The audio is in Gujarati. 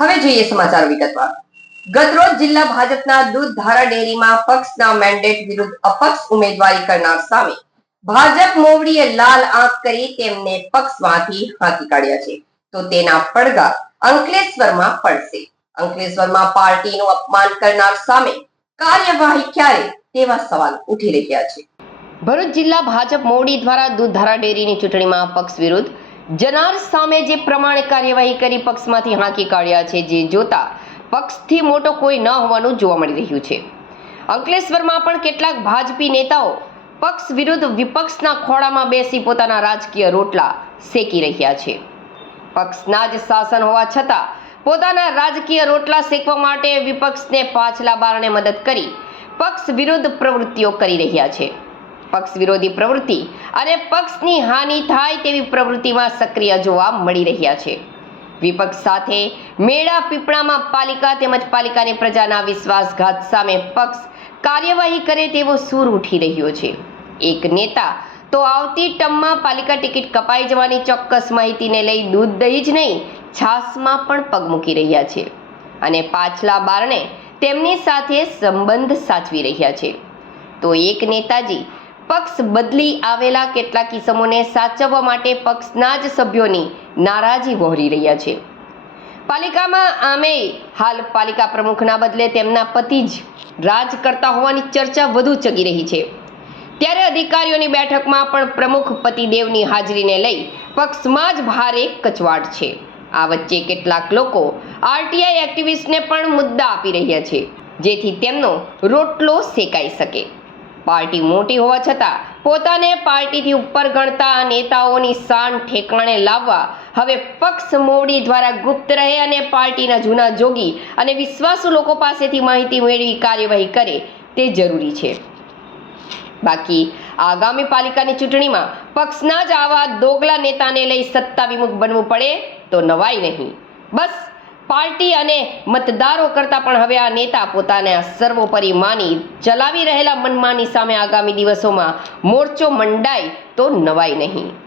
હવે જોઈએ સમાચાર વિગતવાર. ગતરોજ જિલ્લા ભાજપના દૂધ ધારા ડેરીમાં પક્ષના મેન્ડેટ વિરુદ્ધ અપક્ષ ઉમેદવારી કરનાર સામે ભાજપ મોવડીએ લાલ આંખ કરી તેમને પક્ષમાંથી હાંકી કાઢ્યા છે. તો તેના પડઘા અંકલેશ્વરમાં પડશે. અંકલેશ્વરમાં પાર્ટીનું અપમાન કરનાર સામે કાર્યવાહી ક્યારે? તેવા સવાલ ઉઠી રહ્યા છે. ભરૂચ જિલ્લા ભાજપ મોવડી દ્વારા દૂધ ધારા ડેરીની ચૂંટણીમાં પક્ષ વિરુદ્ધ જનાર સામે જે પ્રમાણે કાર્યવાહી કરી પક્ષમાંથી હાંકી કાઢ્યા છે, જે જોતા પક્ષથી મોટો કોઈ ન હોવાનું જોવા મળી રહ્યું છે. અંકલેશ્વરમાં પણ કેટલાક ભાજપી નેતાઓ પક્ષ વિરુદ્ધ વિપક્ષના ખોળામાં બેસી પોતાના રાજકીય રોટલા શેકી રહ્યા છે. પક્ષના જ શાસન હોવા છતાં પોતાના રાજકીય રોટલા શેકવા માટે વિપક્ષને પાછલા બારણે મદદ કરી પક્ષ વિરુદ્ધ પ્રવૃત્તિઓ કરી રહ્યા છે. પક્ષ વિરોધી પ્રવૃત્તિ અને પક્ષની હાનિ થાય તેવી પ્રવૃત્તિમાં સક્રિય જોવા મળી રહ્યા છે. વિપક્ષ સાથે મેળા પીપળામાં પાલિકા તેમજ પાલિકાની પ્રજાના વિશ્વાસઘાત સામે પક્ષ કાર્યવાહી કરે તેવો સૂર ઉઠી રહ્યો છે. એક નેતા તો આવતી ટર્મમાં પાલિકા ટિકિટ કપાઈ જવાની ચોક્કસ માહિતીને લઈ દૂધ દહીં જ નહીં, છાસમાં પણ પગ મૂકી રહ્યા છે અને પાછલા બારણે તેમની સાથે સંબંધ સાચવી રહ્યા છે. તો એક નેતાજી પક્ષ બદલી આવેલા કેટલાક કિસમોને સાચવવા માટે પક્ષના જ સભ્યોની નારાજી વહોરી રહ્યા છે. પાલિકામાં આમે હાલ પાલિકા પ્રમુખના બદલે તેમના પતિ જ રાજ કરતા હોવાની ચર્ચા વધુ ચગી રહી છે. ત્યારે અધિકારીઓની બેઠકમાં પણ પ્રમુખ પતિદેવની હાજરીને લઈ પક્ષમાં જ ભારે કચવાટ છે. આ વચ્ચે કેટલાક લોકો આરટીઆઈ એક્ટિવિસ્ટને પણ મુદ્દા આપી રહ્યા છે, જેથી તેમનો રોટલો શેકાઈ શકે. પાર્ટી મોટી હોવા છતાં પોતાને પાર્ટીથી ઉપર ગણતા નેતાઓની શાન ઠેકાણે લાવવા હવે પક્ષ મોવડી દ્વારા ગુપ્ત રહે અને પાર્ટીના જૂના જોગી અને વિશ્વાસુ લોકો પાસેથી માહિતી મેળવી કાર્યવાહી કરે તે જરૂરી છે. બાકી આગામી પાલિકાની ચૂંટણીમાં પક્ષના જ આવા દોગલા નેતાને લઈ સત્તા વિમુખ બનવું પડે તો નવાઈ નહીં. બસ પાર્ટી અને મતદારો કરતાં પણ હવે આ નેતા પોતાને સર્વોપરી માની ચલાવી રહેલા મનમાની સામે આગામી દિવસોમાં મોરચો મંડાય તો નવાય નહીં.